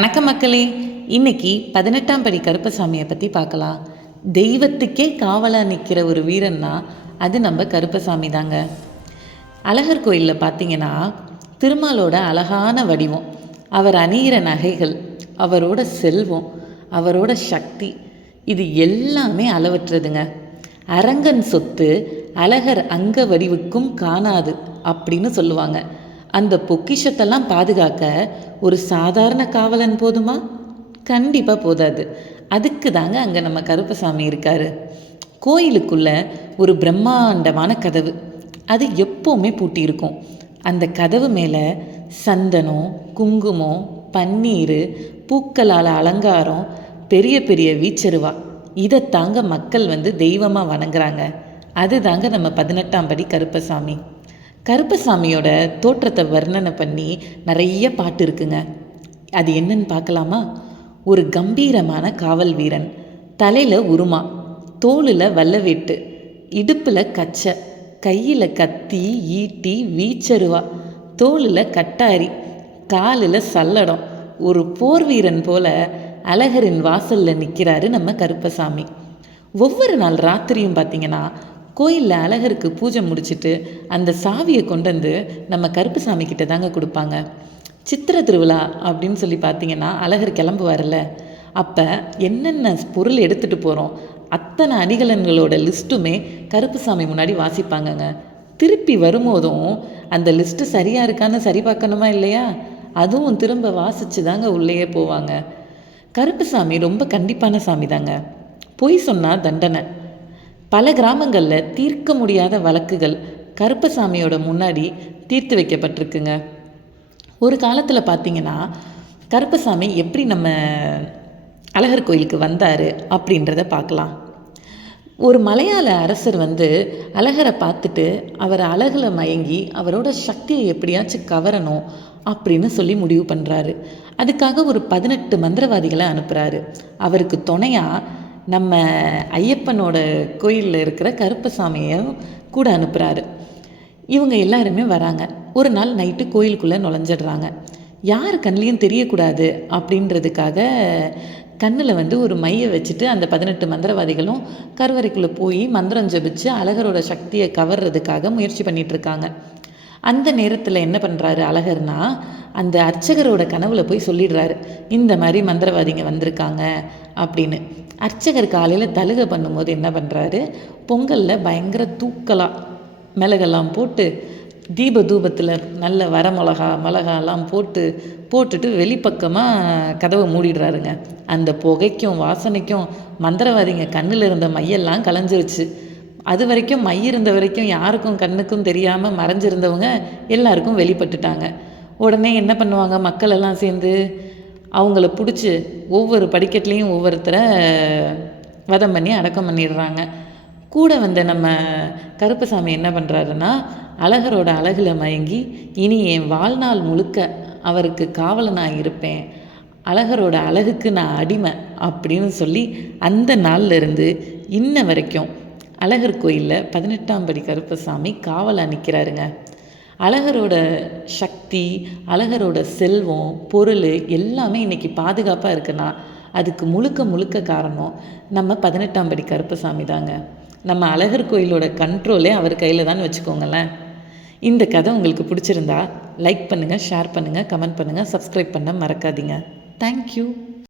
வணக்கம் மக்களே. இன்னைக்கு பதினெட்டாம் படி கருப்பசாமியை பற்றி பார்க்கலாம். தெய்வத்துக்கே காவலாக நிற்கிற ஒரு வீரன்னா அது நம்ம கருப்பசாமி தாங்க. அழகர் கோயிலில் பார்த்தீங்கன்னா திருமாலோட அழகான வடிவம் அவர் அணியிற நகைகள் அவரோட செல்வம் அவரோட சக்தி இது எல்லாமே அளவற்றதுங்க. அரங்கன் சொத்து அழகர் அங்க வடிவுக்கும் காணாது அப்படின்னு சொல்லுவாங்க. அந்த பொக்கிஷத்தெல்லாம் பாதுகாக்க ஒரு சாதாரண காவலன் போதுமா? கண்டிப்பாக போதாது. அதுக்கு தாங்க அங்கே நம்ம கருப்பசாமி இருக்காரு. கோயிலுக்குள்ள ஒரு பிரம்மாண்டமான கதவு. அது எப்போவுமே பூட்டியிருக்கும் அந்த கதவு மேலே சந்தனம் குங்குமம் பன்னீர் பூக்களால் அலங்காரம் பெரிய பெரிய வீச்சருவா. இதை தாங்க மக்கள் வந்து தெய்வமாக வணங்குறாங்க. அது தாங்க நம்ம பதினெட்டாம் படி கருப்பசாமி. கருப்பசாமியோட தோற்றத்தை வர்ணனை பண்ணி நிறைய பாட்டு இருக்குங்க. அது என்னன்னு பார்க்கலாமா? ஒரு கம்பீரமான காவல் வீரன் தலையில் உருமா தோளில் வல்லவெட்டு இடுப்பில் கச்சை கையில் கத்தி ஈட்டி வீச்சருவா தோளில் கட்டாரி காலில் சல்லடம். ஒரு போர் வீரன் போல அழகரின் வாசலில் நிற்கிறாரு நம்ம கருப்பசாமி. ஒவ்வொரு நாள் ராத்திரியும் பார்த்தீங்கன்னா கோயிலில் அழகருக்கு பூஜை முடிச்சிட்டு அந்த சாவியை கொண்டு வந்து நம்ம கருப்புசாமி கிட்ட தாங்க கொடுப்பாங்க. சித்திர திருவிழா அப்படின்னு சொல்லி பார்த்தீங்கன்னா அழகர் கிளம்புவார்ல அப்போ என்னென்ன பொருள் எடுத்துகிட்டு போகிறோம் அத்தனை அணிகலன்களோட லிஸ்ட்டுமே கருப்புசாமி முன்னாடி வாசிப்பாங்கங்க. திருப்பி வரும்போதும் அந்த லிஸ்ட்டு சரியாக இருக்கான்னு சரி பார்க்கணுமா இல்லையா? அதுவும் திரும்ப வாசித்து தாங்க உள்ளேயே போவாங்க. கருப்புசாமி ரொம்ப கண்டிப்பான சாமி தாங்க பொய் சொன்னால் தண்டனை. பல கிராமங்களில் தீர்க்க முடியாத வழக்குகள் கருப்பசாமியோட முன்னாடி தீர்த்து வைக்கப்பட்டிருக்குங்க. ஒரு காலத்தில் பார்த்தீங்கன்னா கருப்பசாமி எப்படி நம்ம அழகர் கோயிலுக்கு வந்தார் அப்படின்றத பார்க்கலாம் ஒரு மலையாள அரசர் வந்து அழகரை பார்த்துட்டு அவர் அழகில் மயங்கி அவரோட சக்தியை எப்படியாச்சும் கவரணும் அப்படின்னு சொல்லி முடிவு பண்ணுறாரு அதுக்காக ஒரு பதினெட்டு மந்திரவாதிகளை அனுப்புகிறாரு அவருக்கு துணையாக நம்ம ஐயப்பனோட கோயிலில் இருக்கிற கருப்பசாமியும் கூட அனுப்புகிறாரு இவங்க எல்லாருமே வராங்க. ஒரு நாள் நைட்டு கோயிலுக்குள்ளே நுழைஞ்சிடுறாங்க. யார் கண்லேயும் தெரியக்கூடாது அப்படின்றதுக்காக கண்ணில் வந்து ஒரு மையை வச்சுட்டு அந்த பதினெட்டு மந்திரவாதிகளும் கருவறைக்குள்ளே போய் மந்திரம் ஜபிச்சு அழகரோட சக்தியை கவர்றதுக்காக முயற்சி பண்ணிகிட்ருக்காங்க அந்த நேரத்தில் என்ன பண்ணுறாரு அழகர்னா அந்த அர்ச்சகரோட கனவுல போய் சொல்லிடுறாரு இந்த மாதிரி மந்திரவாதிங்க வந்திருக்காங்க அப்படின்னு. அர்ச்சகர் காலையில் தழுகை பண்ணும்போது என்ன பண்ணுறாரு பொங்கலில் பயங்கர தூக்கலாக மிளகெல்லாம் போட்டு தீப தூபத்தில் நல்ல வர மிளகா மிளகாலாம் போட்டு போட்டுட்டு வெளிப்பக்கமாக கதவை மூடிடுறாருங்க. அந்த புகைக்கும் வாசனைக்கும் மந்திரவாதிங்க கண்ணில் இருந்த மையெல்லாம் கலைஞ்சிருச்சு. அது வரைக்கும் மை இருந்த வரைக்கும் யாருக்கும் கண்ணுக்கும் தெரியாமல் மறைஞ்சிருந்தவங்க எல்லாருக்கும் வெளிப்பட்டுட்டாங்க. உடனே என்ன பண்ணுவாங்க மக்கள் எல்லாம் சேர்ந்து அவங்கள பிடிச்சி ஒவ்வொரு படிக்கட்டுலேயும் ஒவ்வொருத்தரை வதம் பண்ணி அடக்கம் பண்ணிடுறாங்க. கூட வந்த நம்ம கருப்பசாமி என்ன பண்ணுறாருன்னா அழகரோட அழகில் மயங்கி இனி என் வாழ்நாள் முழுக்க அவருக்கு காவலனாக இருப்பேன். அழகரோட அழகுக்கு நான் அடிமை அப்படின்னு சொல்லி அந்த நாள்ல இருந்து இன்ன வரைக்கும் அழகர் கோயிலில் பதினெட்டாம் படி கருப்பசாமி காவலாக நிற்கிறாருங்க அழகரோட சக்தி அழகரோட செல்வம் பொருள் எல்லாமே இன்றைக்கி பாதுகாப்பாக இருக்குன்னா அதுக்கு முழுக்க முழுக்க காரணம் நம்ம பதினெட்டாம் படி கருப்பசாமி தாங்க. நம்ம அழகர் கோயிலோட கண்ட்ரோலே அவர் கையில் தான் வச்சுக்கோங்களேன். இந்த கதை உங்களுக்கு பிடிச்சிருந்தா லைக் பண்ணுங்கள் ஷேர் பண்ணுங்கள் கமெண்ட் பண்ணுங்கள் சப்ஸ்கிரைப் பண்ண மறக்காதீங்க. தேங்க்யூ